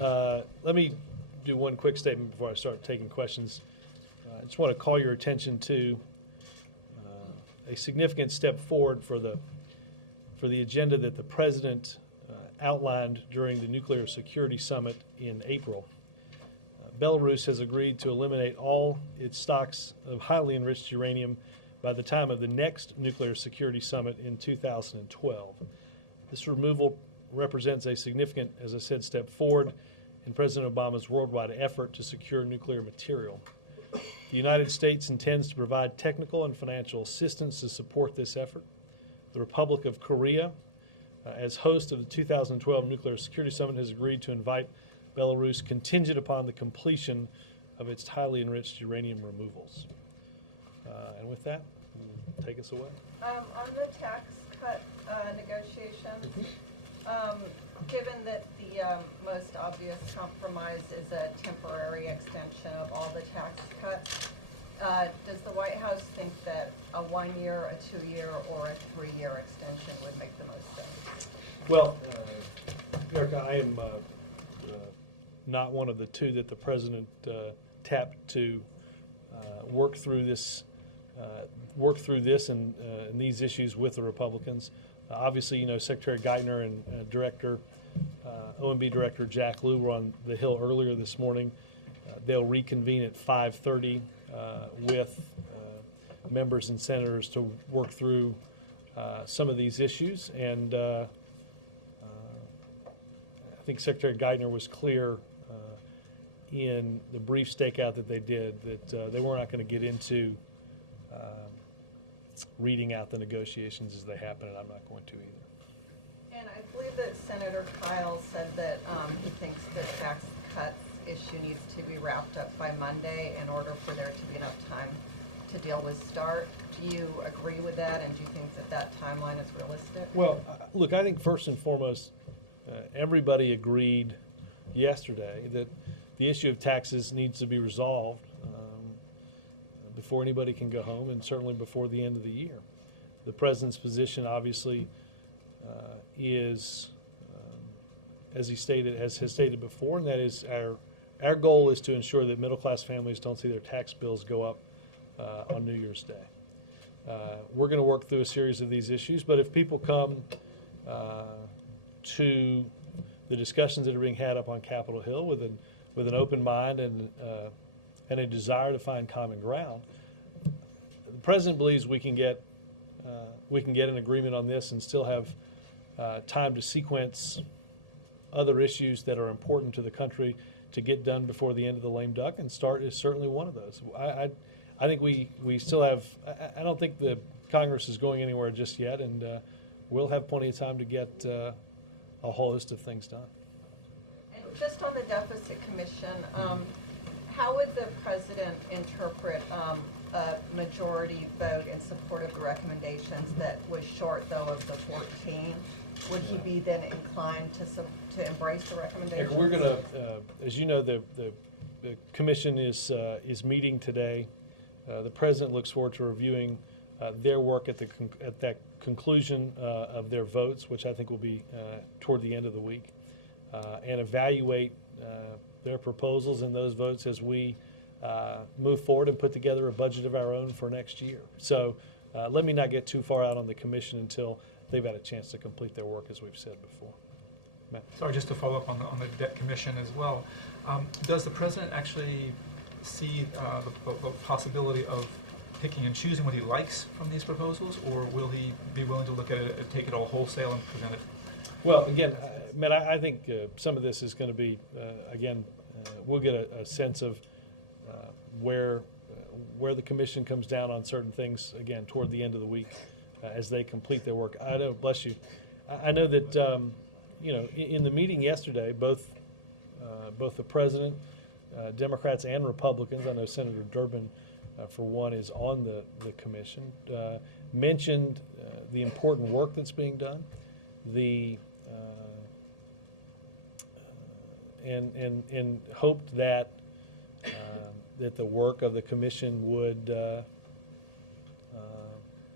Let me do one quick statement before I start taking questions. I just want to call your attention to a significant step forward for the agenda that the President outlined during the Nuclear Security Summit in April. Belarus has agreed to eliminate all its stocks of highly enriched uranium by the time of the next Nuclear Security Summit in 2012. This removal represents a significant, as I said, step forward in President Obama's worldwide effort to secure nuclear material. The United States intends to provide technical and financial assistance to support this effort. The Republic of Korea, as host of the 2012 Nuclear Security Summit, has agreed to invite Belarus contingent upon the completion of its highly enriched uranium removals. And with that, take us away. On the tax cut negotiations, given that the most obvious compromise is a temporary extension of all the tax cuts, does the White House think that a 1 year, a 2 year, or a 3 year extension would make the most sense? Well, Erica, I am not one of the two that the President tapped to work through this and these issues with the Republicans. Obviously, you know, Secretary Geithner and OMB Director Jack Lew were on the Hill earlier this morning. They'll reconvene at 5:30 with members and senators to work through some of these issues. And I think Secretary Geithner was clear in the brief stakeout that they did that they were not going to get into reading out the negotiations as they happen, and I'm not going to either. And I believe that Senator Kyle said that he thinks the tax cuts issue needs to be wrapped up by Monday in order for there to be enough time to deal with START. Do you agree with that, and do you think that that timeline is realistic? Well, look, I think first and foremost, everybody agreed yesterday that the issue of taxes needs to be resolved before anybody can go home, and certainly before the end of the year. The President's position, obviously, is, as he stated, as has stated before, and that is our goal is to ensure that middle-class families don't see their tax bills go up on New Year's Day. We're going to work through a series of these issues, but if people come to the discussions that are being had up on Capitol Hill with an open mind and a desire to find common ground, the President believes we can get an agreement on this and still have time to sequence other issues that are important to the country to get done before the end of the lame duck, and START is certainly one of those. I think we still have, I don't think the Congress is going anywhere just yet, and we'll have plenty of time to get a whole list of things done. And just on the Deficit Commission, how would the President interpret a majority vote in support of the recommendations that was short, though, of the 14? Would he be then inclined to embrace the recommendations? We're going to, as you know, the commission is meeting today. The President looks forward to reviewing their work at that conclusion of their votes, which I think will be toward the end of the week, and evaluate their proposals and those votes as we move forward and put together a budget of our own for next year. So let me not get too far out on the commission until they've had a chance to complete their work, as we've said before. Matt. Sorry, just to follow up on the debt commission as well. Does the President actually see the possibility of picking and choosing what he likes from these proposals, or will he be willing to look at it, take it all wholesale and present it? Well, again, Matt, I think some of this is going to be, we'll get a sense of where the commission comes down on certain things, again, toward the end of the week as they complete their work. I know, bless you, I know that, in the meeting yesterday, both the President, Democrats and Republicans, I know Senator Durbin, for one, is on the commission, mentioned the important work that's being done, and hoped that the work of the commission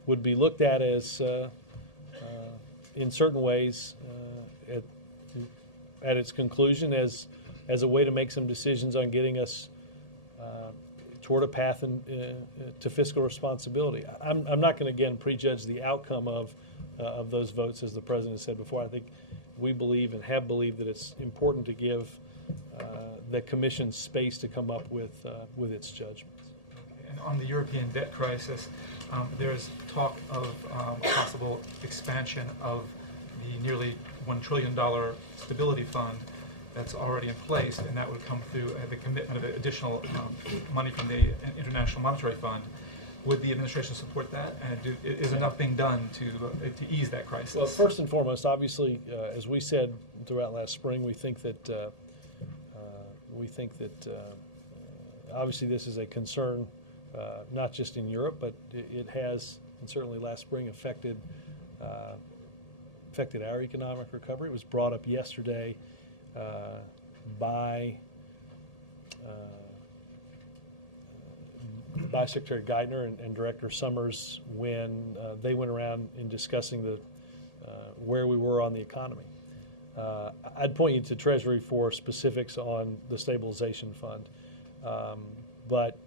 would be looked at as, in certain ways, at its conclusion, as as a way to make some decisions on getting us toward a path to fiscal responsibility. I'm not going to, again, prejudge the outcome of those votes, as the President said before. I think we believe and have believed that it's important to give the Commission space to come up with its judgments. And on the European debt crisis, there's talk of possible expansion of the nearly $1 trillion stability fund that's already in place, and that would come through the commitment of additional money from the International Monetary Fund. Would the administration support that? And is enough being done to ease that crisis? Well, first and foremost, obviously, as we said throughout last spring, we think that obviously this is a concern, not just in Europe, but it has, and certainly last spring, affected our economic recovery. It was brought up yesterday by Secretary Geithner and Director Summers when they went around in discussing where we were on the economy. I'd point you to Treasury for specifics on the stabilization fund, but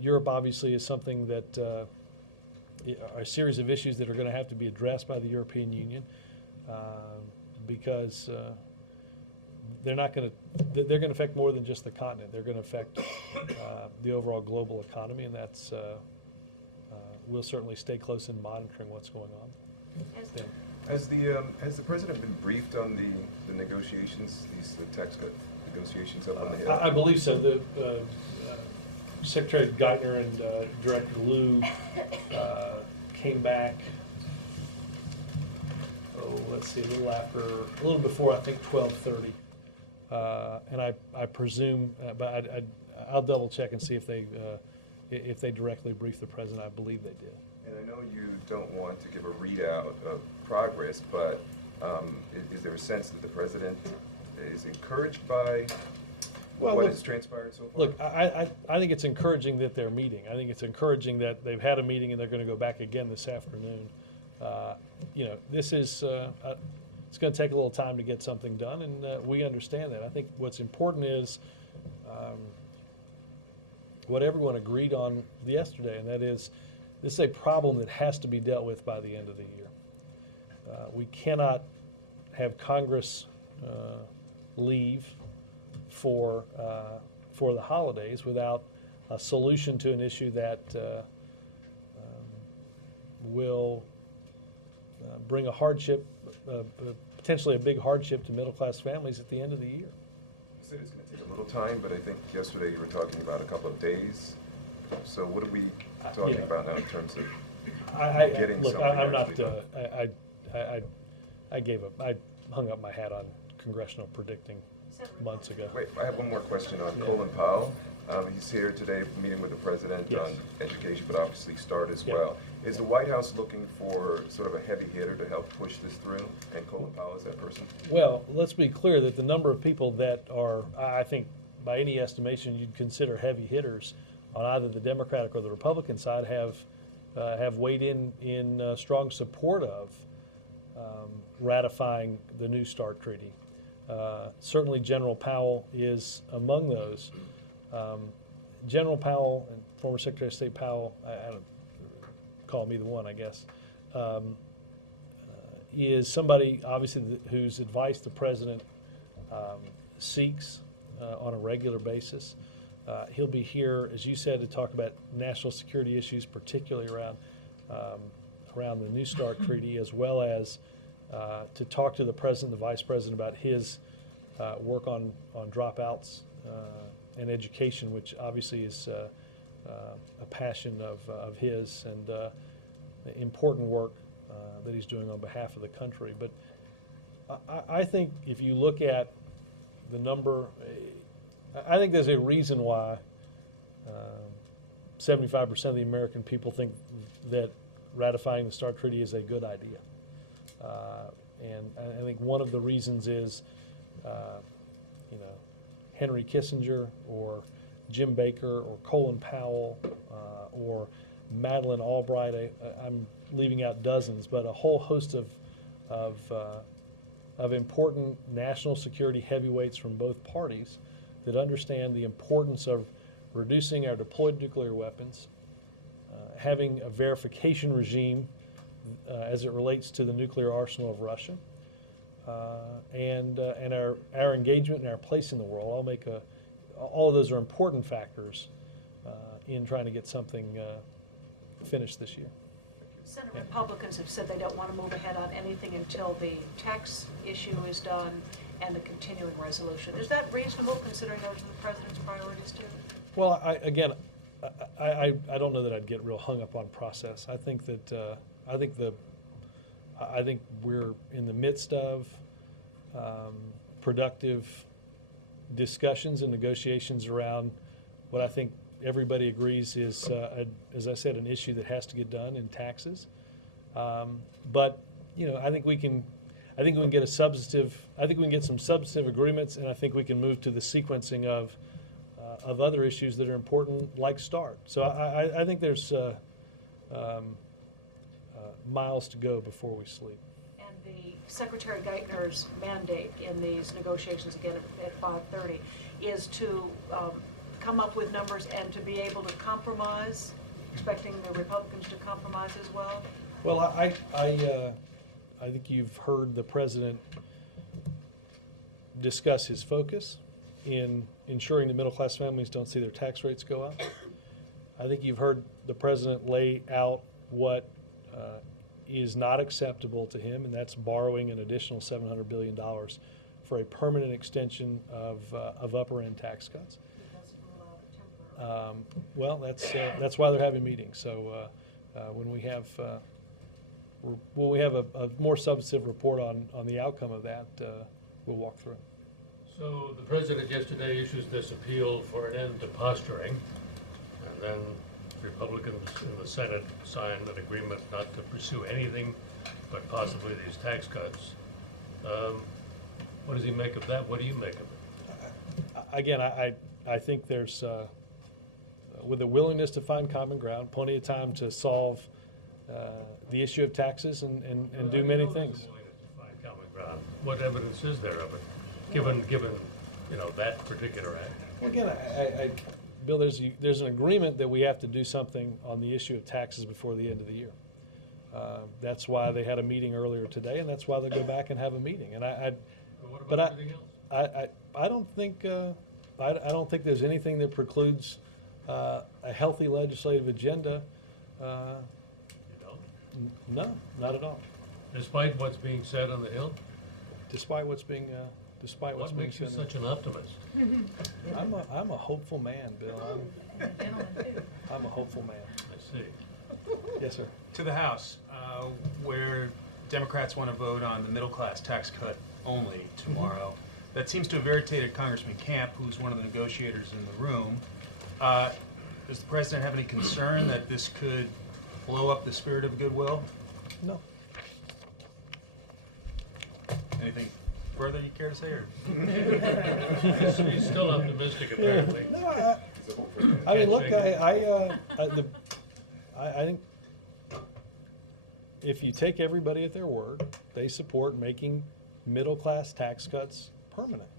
Europe obviously is something that are a series of issues that are going to have to be addressed by the European Union. Because they're going to affect more than just the continent. They're going to affect the overall global economy, and that's we'll certainly stay close in monitoring what's going on. Has the President been briefed on the negotiations, the tax cut negotiations up on the Hill? I believe so. The Secretary Geithner and Director Liu came back. Let's see, a little before, I think, 12:30, and I presume, but I'll double check and see if they directly briefed the President. I believe they did. And I know you don't want to give a readout of progress, but is there a sense that the President is encouraged by what has transpired so far? Look, I think it's encouraging that they're meeting. I think it's encouraging that they've had a meeting and they're going to go back again this afternoon. This is, it's going to take a little time to get something done, and we understand that. I think what's important is what everyone agreed on yesterday, and that is this is a problem that has to be dealt with by the end of the year. We cannot have Congress leave for the holidays without a solution to an issue that will bring a hardship, potentially a big hardship to middle-class families at the end of the year. You said it's going to take a little time, but I think yesterday you were talking about a couple of days. So what are we talking about now in terms of getting look, something I'm not. actually done? I hung up my hat on congressional predicting months ago. Wait, I have one more question on Colin Powell. He's here today meeting with the President Yes. on education, but obviously START as Yeah. well. Is the White House looking for sort of a heavy hitter to help push this through, and Colin Powell is that person? Well, let's be clear that the number of people that are, I think, by any estimation, you'd consider heavy hitters on either the Democratic or the Republican side have weighed in strong support of ratifying the new START treaty. Certainly, General Powell is among those. General Powell and former Secretary of State Powell, I don't call him either one, I guess, is somebody obviously whose advice the President seeks on a regular basis. He'll be here, as you said, to talk about national security issues, particularly around the New START treaty, as well as to talk to the President and the Vice President about his work on dropouts and education, which obviously is a passion of his and important work that he's doing on behalf of the country. But I think if you look at the number, I think there's a reason why 75% of the American people think that ratifying the START treaty is a good idea. And I think one of the reasons is, Henry Kissinger or Jim Baker or Colin Powell or Madeleine Albright. I'm leaving out dozens, but a whole host of of important national security heavyweights from both parties that understand the importance of reducing our deployed nuclear weapons, having a verification regime as it relates to the nuclear arsenal of Russia, and our engagement and our place in the world. All of those are important factors in trying to get something finished this year. Senate Yeah. Republicans have said they don't want to move ahead on anything until the tax issue is done and the continuing resolution. Is that reasonable, considering those are the president's priorities too? Well, I don't know that I'd get real hung up on process. I think we're in the midst of productive discussions and negotiations around what I think everybody agrees is, as I said, an issue that has to get done in taxes. But I think we can get some substantive agreements, and I think we can move to the sequencing of other issues that are important, like START. So I think there's miles to go before we sleep. And the Secretary Geithner's mandate in these negotiations, again at 5:30, is to come up with numbers and to be able to compromise, expecting the Republicans to compromise as well? Well, I think you've heard the president discuss his focus in ensuring that middle-class families don't see their tax rates go up. I think you've heard the president lay out what is not acceptable to him, and that's borrowing an additional $700 billion for a permanent extension of upper-end tax cuts. Well, that's why they're having meetings. So when we have a more substantive report on the outcome of that, we'll walk through it. So the president yesterday issues this appeal for an end to posturing, and then Republicans in the Senate signed an agreement not to pursue anything but possibly these tax cuts. What does he make of that? What do you make of it? Again, I think there's, with a willingness to find common ground, plenty of time to solve the issue of taxes and do many things. There's a willingness to find common ground. What evidence is there of it, given that particular act? Well, again, Bill, there's an agreement that we have to do something on the issue of taxes before the end of the year. That's why they had a meeting earlier today, and that's why they'll go back and have a meeting. And What about everything else? I don't think there's anything that precludes a healthy legislative agenda. You don't? No, not at all. Despite what's being said on the Hill? Despite what's being What makes you said. such an optimist? I'm a hopeful man, Bill. I'm a hopeful man. I see. Yes, sir. To the House, where Democrats want to vote on the middle-class tax cut only tomorrow. That seems to have irritated Congressman Camp, who's one of the negotiators in the room. Does the president have any concern that this could blow up the spirit of goodwill? No. Anything further you care to say, or? He's still optimistic, apparently. No, I mean, look, I think if you take everybody at their word, they support making middle-class tax cuts permanent.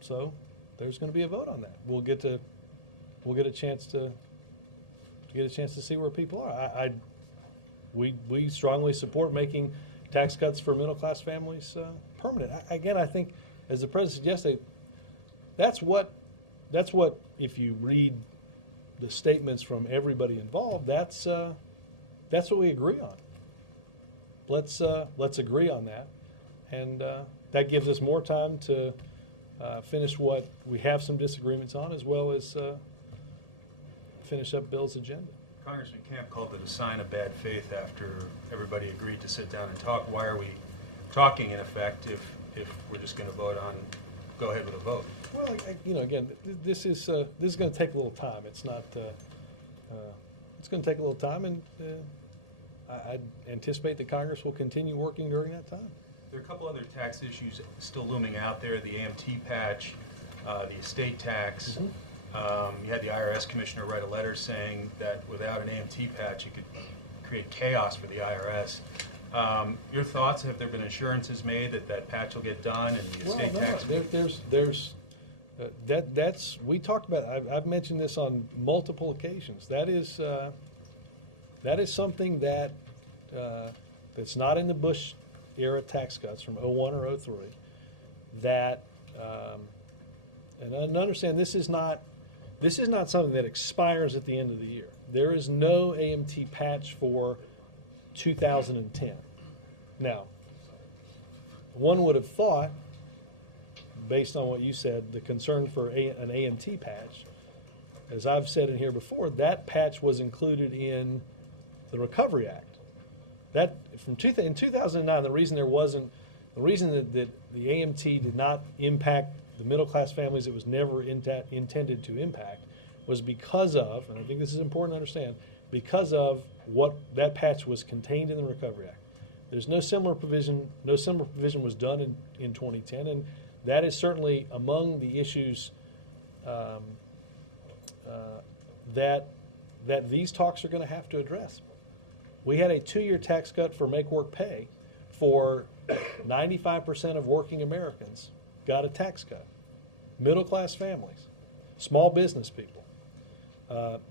So there's going to be a vote on that. We'll get a chance to see where people are. We strongly support making tax cuts for middle-class families permanent. Again, I think, as the president suggested, that's what if you read the statements from everybody involved, that's what we agree on. Let's agree on that, and that gives us more time to finish what we have some disagreements on, as well as finish up Bill's agenda. Congressman Camp called it a sign of bad faith after everybody agreed to sit down and talk. Why are we talking, in effect, if we're just going to go ahead with a vote? Well, again, this is going to take a little time. It's not. It's going to take a little time, and I anticipate that Congress will continue working during that time. There are a couple other tax issues still looming out there: the AMT patch, the estate tax. Mm-hmm. You had the IRS commissioner write a letter saying that without an AMT patch, it could create chaos for the IRS. Your thoughts, have there been assurances made that that patch will get done and the Well, estate no, tax? that's, we talked about, I've mentioned this on multiple occasions. That is something that, that's not in the Bush era tax cuts from '01 or '03, that, and understand, this is not something that expires at the end of the year. There is no AMT patch for 2010. Now, one would have thought, based on what you said, the concern for an AMT patch, as I've said in here before, that patch was included in the Recovery Act. That in 2009, the reason that the AMT did not impact the middle class families it was never intended to impact was because of, and I think this is important to understand, because of what that patch was contained in the Recovery Act. There's no similar provision. No similar provision was done in 2010, and that is certainly among the issues that these talks are going to have to address. We had a 2-year tax cut for make work pay for 95% of working Americans got a tax cut. Middle class families, small business people.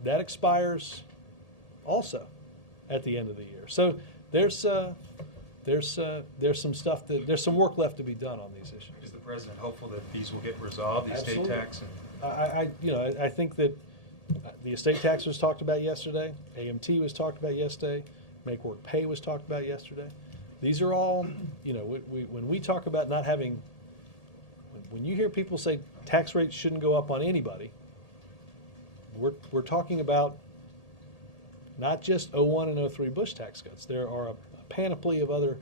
That expires also at the end of the year. So there's some stuff there's some work left to be done on these issues. Is the president hopeful that these will get resolved, the estate Absolutely. tax? I think that the estate tax was talked about yesterday. AMT was talked about yesterday. Make work pay was talked about yesterday. These are all, when we talk about not having, when you hear people say tax rates shouldn't go up on anybody, we're talking about not just '01 and '03 Bush tax cuts. There are a panoply of other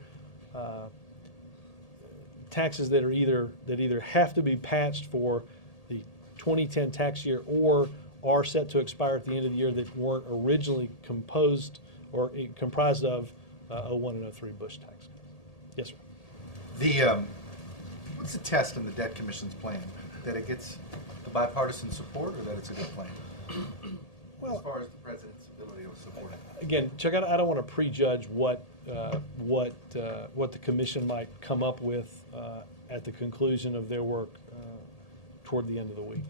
taxes that either have to be patched for the 2010 tax year or are set to expire at the end of the year that weren't originally composed or comprised of '01 and '03 Bush tax cuts. Yes, sir. What's the test in the Debt Commission's plan? That it gets the bipartisan support, or that it's a good plan? Well, As far as the president's ability to support it. again, Chuck, I don't want to prejudge what the commission might come up with at the conclusion of their work toward the end of the week.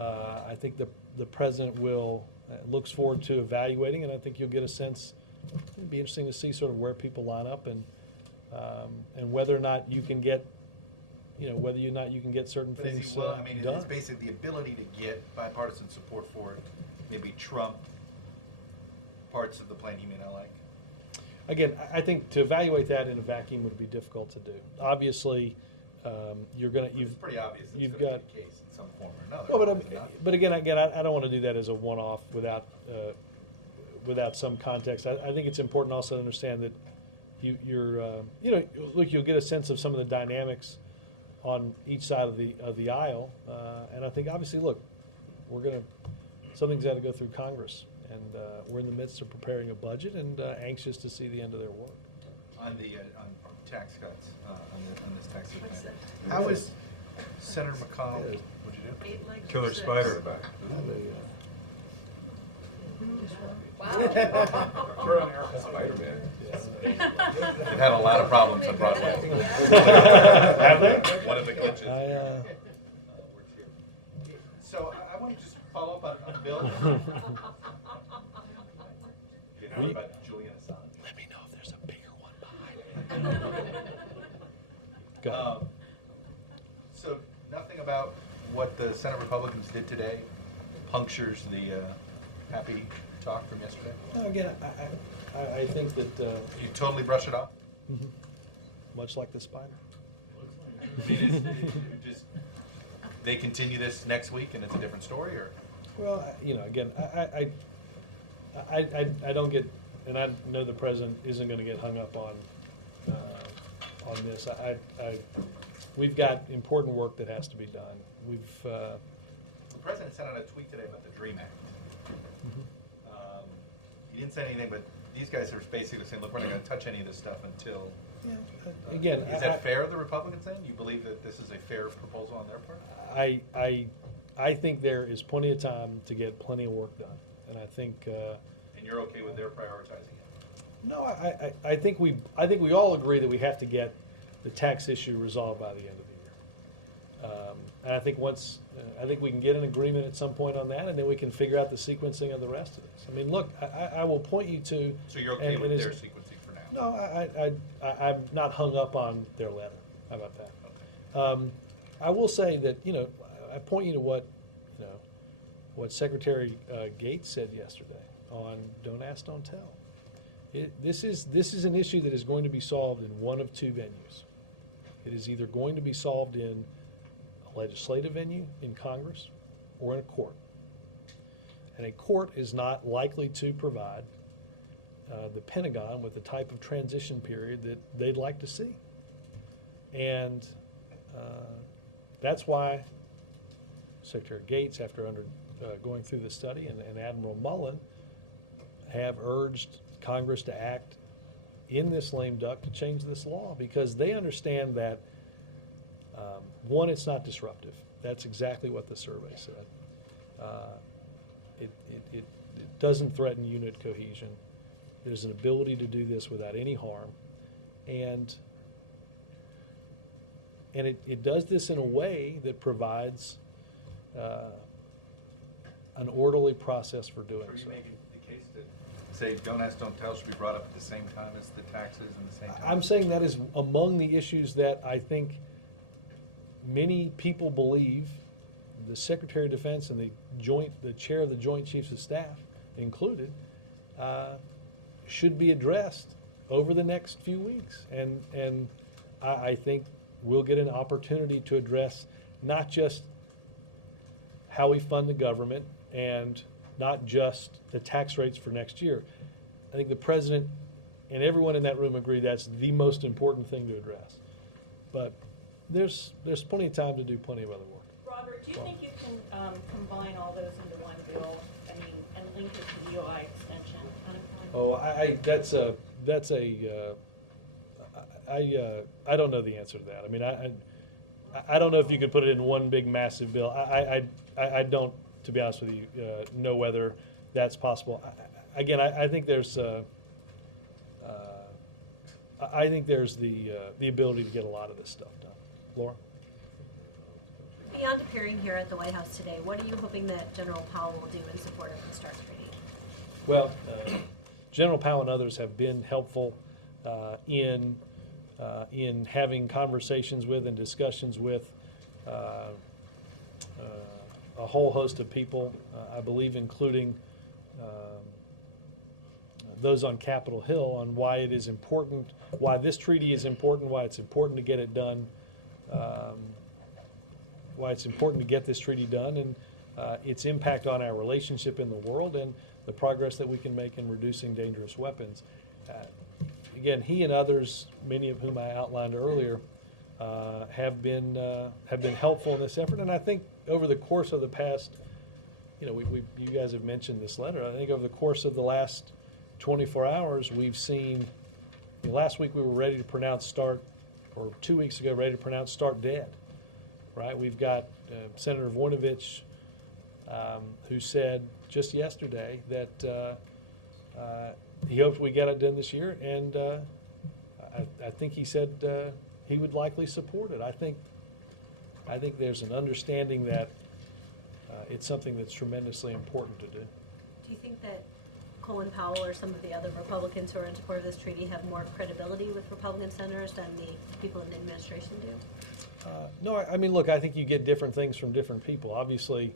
I think the president looks forward to evaluating, and I think you'll get a sense. It'd be interesting to see sort of where people line up and whether or not you can get, whether or not you can get certain But is things he I mean, done. it's basically the ability to get bipartisan support for it, maybe trump parts of the plan he may not like. Again, I think to evaluate that in a vacuum would be difficult to do. Obviously, It's pretty obvious it's you've going to got. be the case in some form or another. Well, is it not? but again, I don't want to do that as a one-off without some context. I think it's important also to understand that you'll get a sense of some of the dynamics on each side of the aisle, and I think obviously, look, something's got to go through Congress, and we're in the midst of preparing a budget and anxious to see the end of their work. On tax cuts, on this tax What's event. that? How is Senator McConnell, what'd you do? 8 legs or Killer 6? spider. Wow. Spider-Man. They've had a lot of problems on Broadway. Have they? One of the glitches. works here. So I want to just follow up on Bill. You know about Julian Assange? Let me know if there's a bigger one behind it. Go ahead. So nothing about what the Senate Republicans did today punctures the happy talk from yesterday? No, again, I think that You totally brush it off? much like the spider. I mean, they continue this next week and it's a different story, or? Well, again, I don't get, and I know the president isn't going to get hung up on this. We've got important work that has to be done. The president sent out a tweet today about the DREAM Act. He didn't say anything, but these guys are basically saying, look, we're not going to touch any of this stuff until. Again, Is that fair, the Republicans saying? You believe that this is a fair proposal on their part? I think there is plenty of time to get plenty of work done, and I think. And you're okay with their prioritizing it? No, I think we all agree that we have to get the tax issue resolved by the end of the year. And I think I think we can get an agreement at some point on that, and then we can figure out the sequencing of the rest of this. I mean, look, I will point you to. So you're okay and with it's- their sequencing for now? No, I'm not hung up on their letter. How about that? Okay. I will say that, I point you to what Secretary Gates said yesterday on Don't Ask, Don't Tell. This is an issue that is going to be solved in one of two venues. It is either going to be solved in a legislative venue in Congress or in a court. And a court is not likely to provide the Pentagon with the type of transition period that they'd like to see. And that's why Secretary Gates, after going through the study, and Admiral Mullen have urged Congress to act in this lame duck to change this law, because they understand that, one, it's not disruptive. That's exactly what the survey said. It doesn't threaten unit cohesion. There's an ability to do this without any harm. And it does this in a way that provides an orderly process for doing So are you so. making the case that, say, Don't Ask, Don't Tell should be brought up at the same time as the taxes and the same time? I'm saying that is among the issues that I think many people believe the Secretary of Defense and the chair of the Joint Chiefs of Staff included, should be addressed over the next few weeks. And I think we'll get an opportunity to address not just how we fund the government and not just the tax rates for next year. I think the President and everyone in that room agree that's the most important thing to address. But there's plenty of time to do plenty of other work. Robert, do you think you can combine all those into one bill, and link it to the UI extension kind of thing? I don't know the answer to that. I mean, I don't know if you could put it in one big massive bill. I don't, to be honest with you, know whether that's possible. Again, I think there's the ability to get a lot of this stuff done. Laura? Beyond appearing here at the White House today, what are you hoping that General Powell will do in support of the START Treaty? Well, General Powell and others have been helpful in having conversations with and discussions with a whole host of people, I believe including those on Capitol Hill, on why it is important, why this treaty is important, why it's important to get it done, why it's important to get this treaty done, and its impact on our relationship in the world and the progress that we can make in reducing dangerous weapons. Again, he and others, many of whom I outlined earlier, have been helpful in this effort. And I think over the course of the past, you guys have mentioned this letter. I think over the course of the last 24 hours, we've seen. Last week we were ready to pronounce START, or 2 weeks ago, ready to pronounce START dead. Right? We've got Senator Voinovich, who said just yesterday that he hopes we get it done this year, and I think he said he would likely support it. I think there's an understanding that it's something that's tremendously important to do. Do you think that Colin Powell or some of the other Republicans who are in support of this treaty have more credibility with Republican senators than the people in the administration do? No, I mean, look, I think you get different things from different people. Obviously,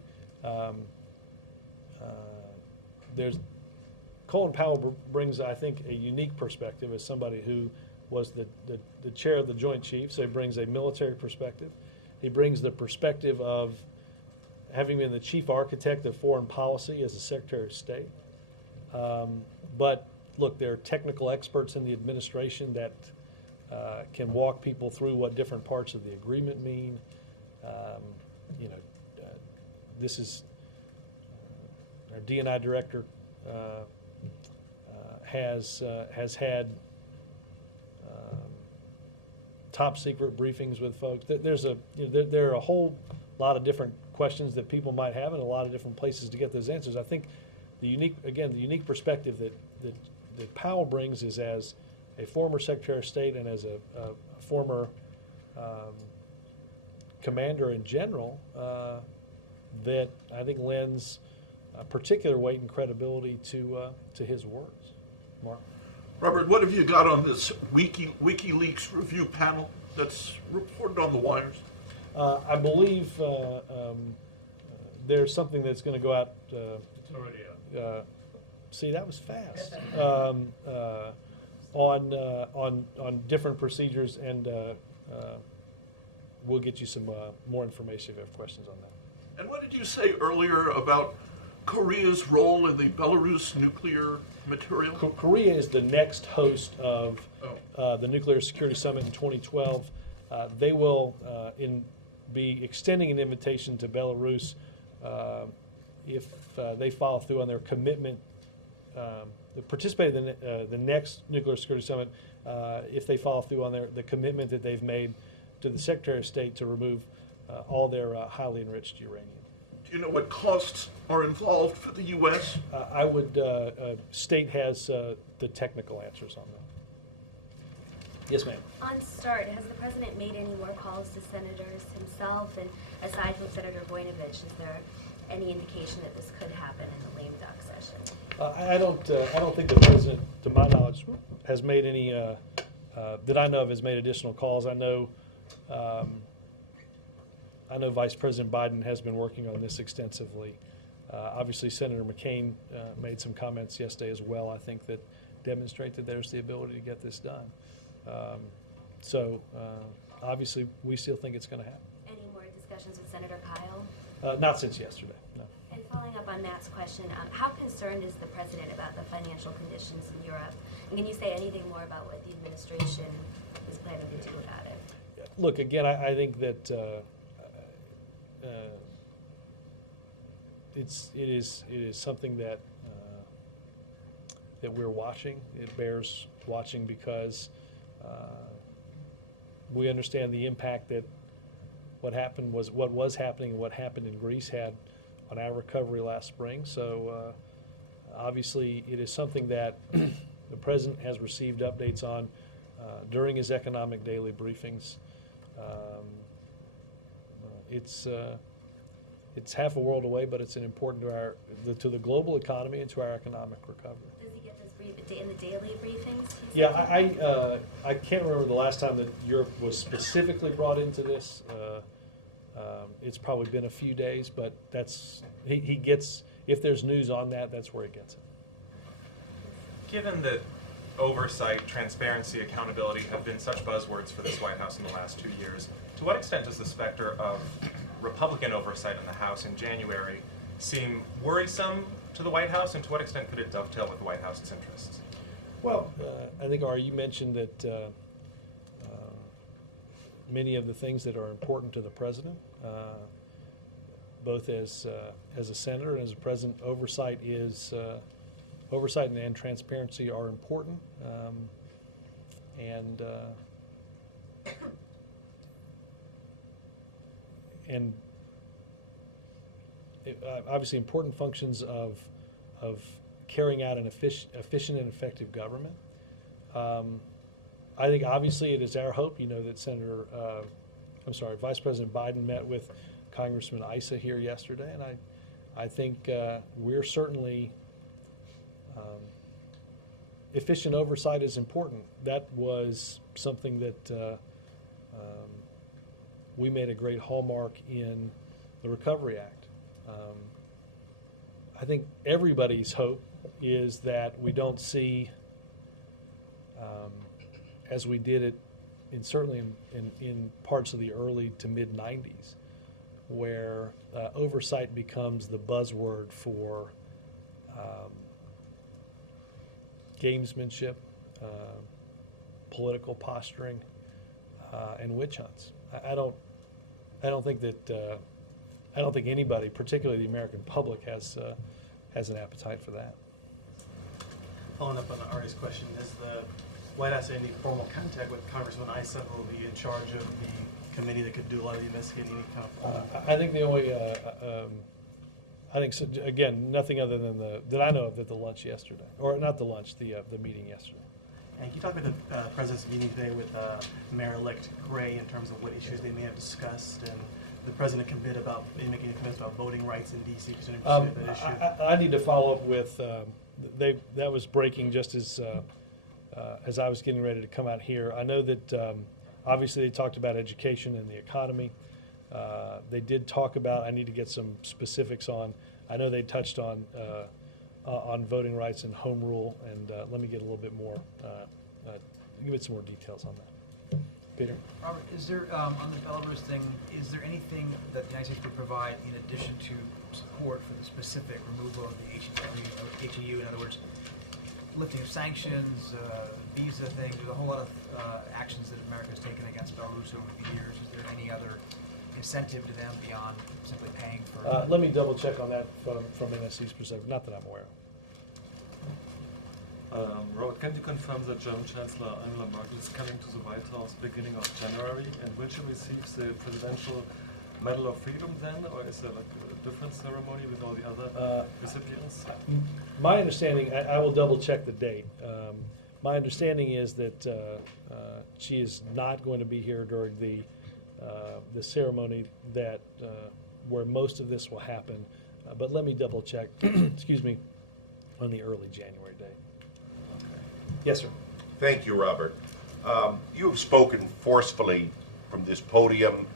Colin Powell brings, I think, a unique perspective as somebody who was the chair of the Joint Chiefs. So he brings a military perspective. He brings the perspective of having been the chief architect of foreign policy as a Secretary of State. But look, there are technical experts in the administration that can walk people through what different parts of the agreement mean. This is our D&I director has had top secret briefings with folks. There are a whole lot of different questions that people might have, and a lot of different places to get those answers. I think the unique perspective that that Powell brings is as a former Secretary of State and as a former commander in general, that I think lends particular weight and credibility to his words. Mark? Robert, what have you got on this WikiLeaks review panel that's reported on the wires? I believe there's something that's going to go out. It's already out. See, that was fast. On different procedures, and we'll get you some more information if you have questions on that. And what did you say earlier about Korea's role in the Belarus nuclear material? Korea is the next host of the Nuclear Security Summit in 2012. They will be extending an invitation to Belarus if they follow through on their commitment to participate in the next Nuclear Security Summit, if they follow through on the commitment that they've made to the Secretary of State to remove all their highly enriched uranium. Do you know what costs are involved for the U.S.? I would, State has the technical answers on that. Yes, ma'am. On START, has the president made any more calls to senators himself? And aside from Senator Voinovich, is there any indication that this could happen in the lame duck session? I don't think the president, to my knowledge, has made any that I know of has made additional calls. I know Vice President Biden has been working on this extensively. Obviously, Senator McCain made some comments yesterday as well, I think, that demonstrate that there's the ability to get this done. Obviously, we still think it's going to happen. Any more discussions with Senator Kyle? Not since yesterday, no. And following up on Matt's question, how concerned is the president about the financial conditions in Europe? And can you say anything more about what the administration is planning to do about it? Look, again, I think that it is something that that we're watching. It bears watching because we understand the impact that what was happening and what happened in Greece had on our recovery last spring. So obviously, it is something that the president has received updates on during his economic daily briefings. It's half a world away, but it's important to the global economy and to our economic recovery. Does he get this in the daily briefings? Yeah, I can't remember the last time that Europe was specifically brought into this. It's probably been a few days, but he gets, if there's news on that, that's where he gets it. Given that oversight, transparency, accountability have been such buzzwords for this White House in the last 2 years, to what extent does the specter of Republican oversight in the House in January seem worrisome to the White House, and to what extent could it dovetail with the White House's interests? Well, I think, Ari, you mentioned that many of the things that are important to the president, both as a senator and as a president, oversight and transparency are important, and obviously important functions of carrying out an efficient and effective government. I think obviously it is our hope, that Vice President Biden met with Congressman Issa here yesterday, and I think we're certainly efficient oversight is important. That was something that we made a great hallmark in the Recovery Act. I think everybody's hope is that we don't see, as we did it certainly in parts of the early to mid 90s, where oversight becomes the buzzword for gamesmanship, political posturing, and witch hunts. I don't think anybody, particularly the American public, has an appetite for that. Following up on Ari's question, has the White House had any formal contact with Congressman Issa, who will be in charge of the committee that could do a lot of the investigating? I think the only I think, so, again, nothing other than that I know of at the lunch yesterday, or not the lunch, the meeting yesterday. And can you talk about the president's meeting today with Mayor-elect Gray in terms of what issues they may have discussed, and the president making a commitment about voting rights in D.C. concerning that issue? I need to follow up with, that was breaking just as I was getting ready to come out here. I know that obviously they talked about education and the economy. They did talk about, I need to get some specifics on, I know they touched on voting rights and home rule, and let me get a little bit more, give it some more details on that. Peter? Robert, is there, on the Belarus thing, is there anything that the United States would provide in addition to support for the specific removal of the HEU, in other words, lifting of sanctions, visa thing, there's a whole lot of actions that America has taken against Belarus over the years. Is there any other incentive to them beyond simply paying for? Let me double check on that from NSC's perspective, not that I'm aware of. Robert, can you confirm that German Chancellor Angela Merkel is coming to the White House beginning of January, and will she receive the Presidential Medal of Freedom then, or is there like a different ceremony with all the other recipients? My understanding, I will double check the date. My understanding is that she is not going to be here during the ceremony that where most of this will happen. But let me double check, excuse me, on the early January date. Yes, sir. Thank you, Robert. You have spoken forcefully from this podium,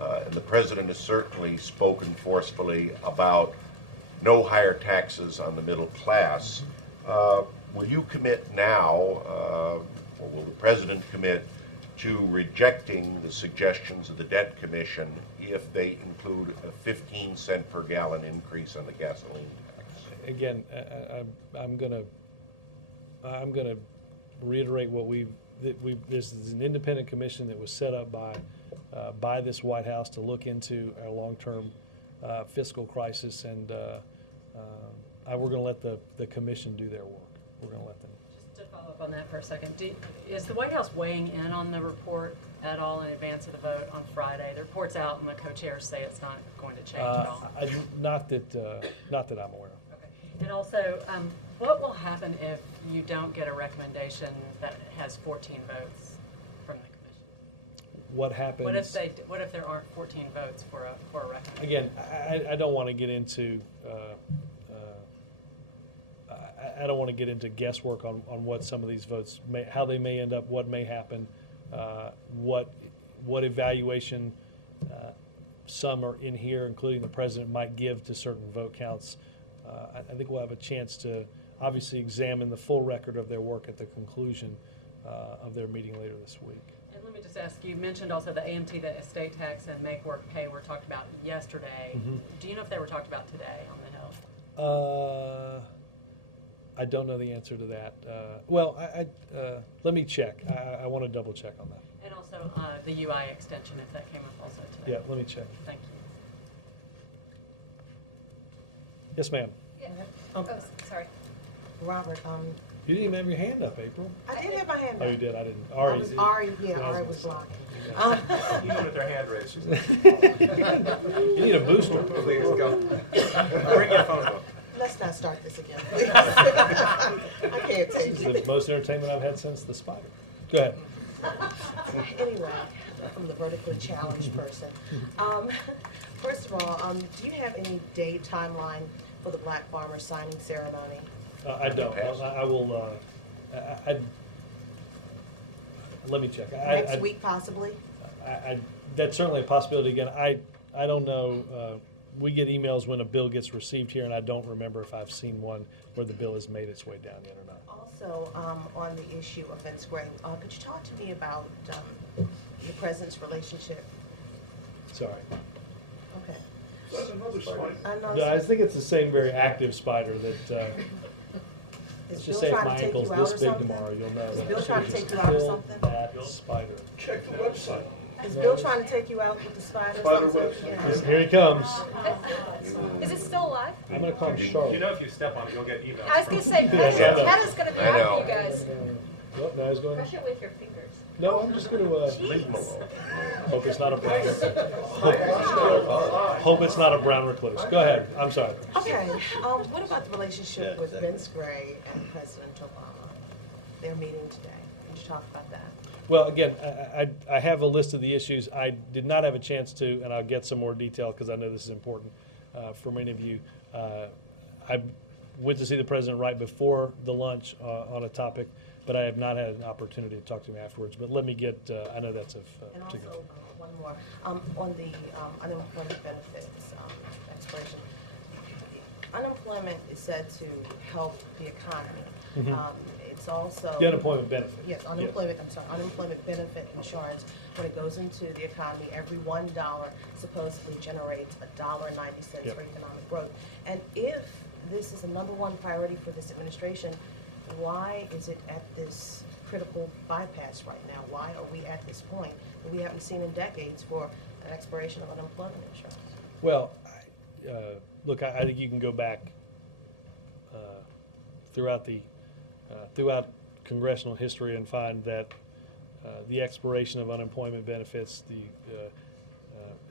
and the President has certainly spoken forcefully about no higher taxes on the middle class. Will you commit now, or will the President commit to rejecting the suggestions of the Debt Commission if they include a 15-cent per gallon increase on the gasoline tax? Again, I'm gonna reiterate what this is an independent commission that was set up by this White House to look into our long-term fiscal crisis, and we're going to let the commission do their work. We're going to let them. Just to follow up on that for a second, is the White House weighing in on the report at all in advance of the vote on Friday? The report's out, and the co-chairs say it's not going to change at all. Not that I'm aware of. Okay. And also, what will happen if you don't get a recommendation that has 14 votes from the commission? What happens? What if there aren't 14 votes for a recommendation? Again, I don't want to get into I don't want to get into guesswork on what some of these votes how they may end up, what may happen, what evaluation some are in here, including the president, might give to certain vote counts. I think we'll have a chance to obviously examine the full record of their work at the conclusion of their meeting later this week. And let me just ask, you mentioned also the AMT, the estate tax, and make work pay were talked about yesterday. Mm-hmm. Do you know if they were talked about today on the Hill? I don't know the answer to that. Well, let me check. I want to double check on that. And also the UI extension, if that came up also today. Yeah, let me check. Thank you. Yes, ma'am. Yeah. Oh, sorry. Robert, You didn't even have your hand up, April. I did have my hand up. Oh, you did? I didn't. Ari. Ari was blocking. Even with their hand raised. You need a booster. Please go. Bring your phone up. Let's not start this again, please. I can't take This it. is the most entertainment I've had since the spider. Go ahead. Anyway, I'm the vertically challenged person. First of all, do you have any date timeline for the Black Farmer signing ceremony? I don't. I will. Let me check. Next week, possibly? That's certainly a possibility. Again, I don't know. We get emails when a bill gets received here, and I don't remember if I've seen one where the bill has made its way down yet or not. Also, on the issue of fence grading, could you talk to me about the president's relationship? Sorry. Okay. That's another spider. No, I think it's the same very active spider that. Let's just say if my ankle's this big tomorrow, you'll know. Is Bill trying to take you out or something? That spider. Check the website. Is Bill trying to take you out with the spider? Spider or web. something? Yeah. Here he comes. Is it still alive? I'm going to call him Charlotte. You know if you step on it, you'll get emails. I was going to say, Pat is going to be after you guys. Well, now he's going. Brush it with your fingers. No, I'm just going to leave him alone. Hope it's not a problem. hope it's not a brown recluse. Go ahead, I'm sorry. Okay, what about the relationship with Vince Gray and President Obama? Their meeting today, can you talk about that? Well, again, I have a list of the issues. I did not have a chance to, and I'll get some more detail because I know this is important for many of you. I went to see the president right before the lunch on a topic, but I have not had an opportunity to talk to him afterwards. But let me get, I know that's of And particular. also, one more, on the unemployment benefits expiration. Unemployment is said to help the economy. Mhm. It's also. The unemployment benefit. Yes, unemployment benefit insurance, when it goes into the economy, every $1 supposedly generates $1.90 Yep. for economic growth. And if this is the #1 priority for this administration, why is it at this critical bypass right now? Why are we at this point that we haven't seen in decades for an expiration of unemployment insurance? Well, look, I think you can go back throughout congressional history and find that the expiration of unemployment benefits, the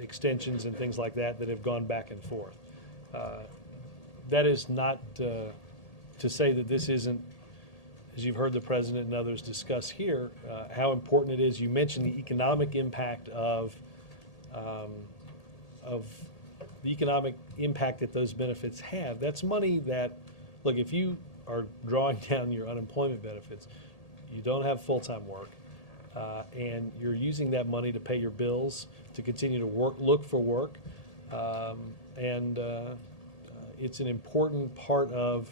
extensions and things like that have gone back and forth. That is not to say that this isn't, as you've heard the president and others discuss here, how important it is. You mentioned the economic impact of the economic impact that those benefits have. That's money that, look, if you are drawing down your unemployment benefits, you don't have full-time work, and you're using that money to pay your bills, to continue to look for work, and it's an important part of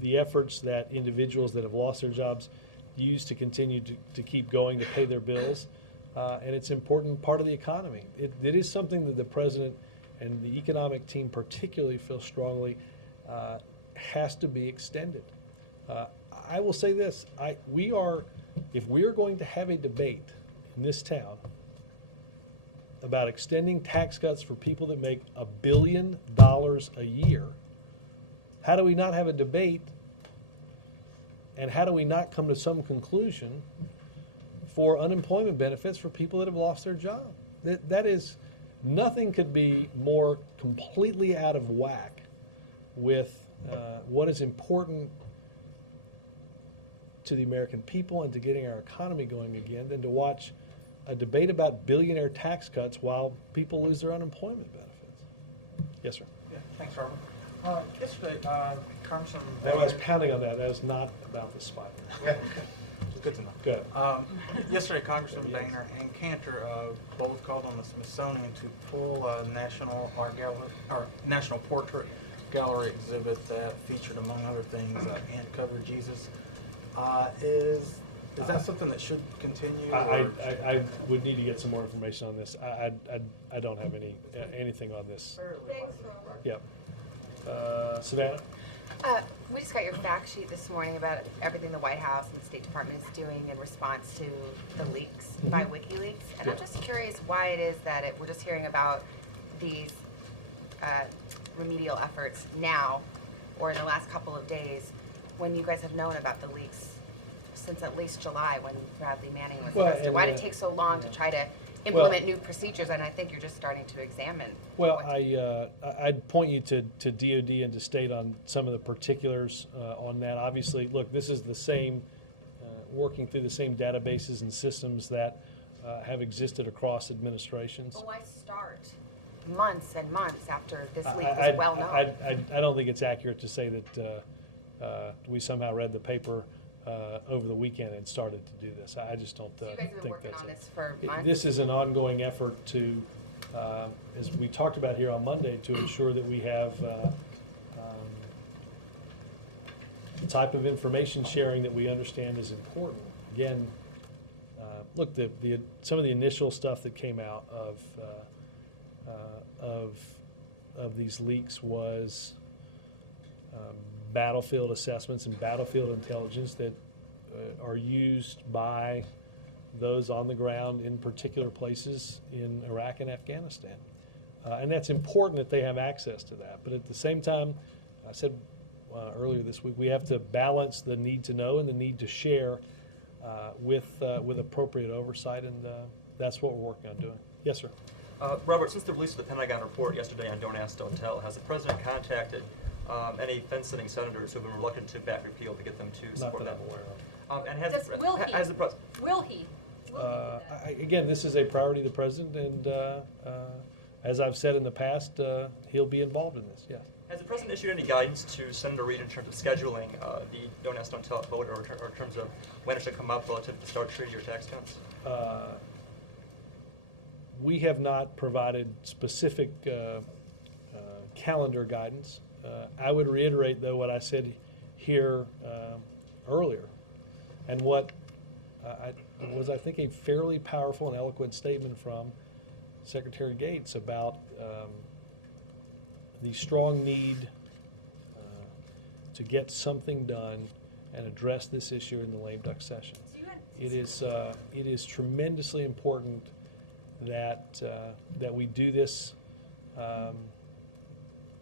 the efforts that individuals that have lost their jobs use to continue to keep going to pay their bills, and it's an important part of the economy. It is something that the president and the economic team particularly feel strongly has to be extended. I will say this, if we are going to have a debate in this town about extending tax cuts for people that make $1 billion a year, how do we not have a debate and how do we not come to some conclusion for unemployment benefits for people that have lost their job? That is, nothing could be more completely out of whack with what is important to the American people and to getting our economy going again than to watch a debate about billionaire tax cuts while people lose their unemployment benefits. Yes, sir. Yeah, thanks, Robert. Yesterday, Congressman I was pounding on that. That is not about the spot. Yeah, good to know. Good. Yesterday, Congressman Boehner and Cantor both called on the Smithsonian to pull a National Portrait Gallery exhibit that featured, among other things, Ant Covered Jesus. Is that something that should continue? I would need to get some more information on this. I don't have anything on this. Thanks, Robert. Yep. Savannah? We just got your fact sheet this morning about everything the White House and the State Department is doing in response to the leaks by WikiLeaks. And I'm just curious why it is that we're just hearing about these remedial efforts now or in the last couple of days when you guys have known about the leaks since at least July when Bradley Manning was arrested. Why did it take so long to try to implement new procedures? And I think you're just starting to examine. Well, I'd point you to DOD and to state on some of the particulars on that. Obviously, look, this is the same, working through the same databases and systems that have existed across administrations. But why start months and months after this leak was well known? I don't think it's accurate to say that we somehow read the paper over the weekend and started to do this. I just don't So you guys have been think working that's on it. this for months? This is an ongoing effort to, as we talked about here on Monday, to ensure that we have the type of information sharing that we understand is important. Again, look, some of the initial stuff that came out of these leaks was battlefield assessments and battlefield intelligence that are used by those on the ground in particular places in Iraq and Afghanistan. And that's important that they have access to that. But at the same time, I said earlier this week, we have to balance the need to know and the need to share with appropriate oversight that's what we're working on doing. Yes, sir. Robert, since the release of the Pentagon report yesterday on Don't Ask, Don't Tell, has the president contacted any fence-sitting senators who have been reluctant to back repeal to get them to support that? Not that I'm aware of. And has the, Will he? has the pres- Will he? Again, this is a priority of the president, and as I've said in the past, he'll be involved in this, yes. Has the president issued any guidance to Senator Reid in terms of scheduling the Don't Ask, Don't Tell vote, or in terms of when it should come up relative to the START Treaty or tax cuts? We have not provided specific calendar guidance. I would reiterate, though, what I said here earlier, and what was, I think, a fairly powerful and eloquent statement from Secretary Gates about the strong need to get something done and address this issue in the lame duck session. It is tremendously important that that we do this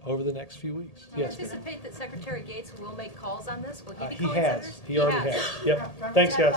over the next few weeks. Do you Yes. anticipate that Secretary Gates will make calls on this? Will he be He calling has. senators? He already has. Yep. Thanks, guys.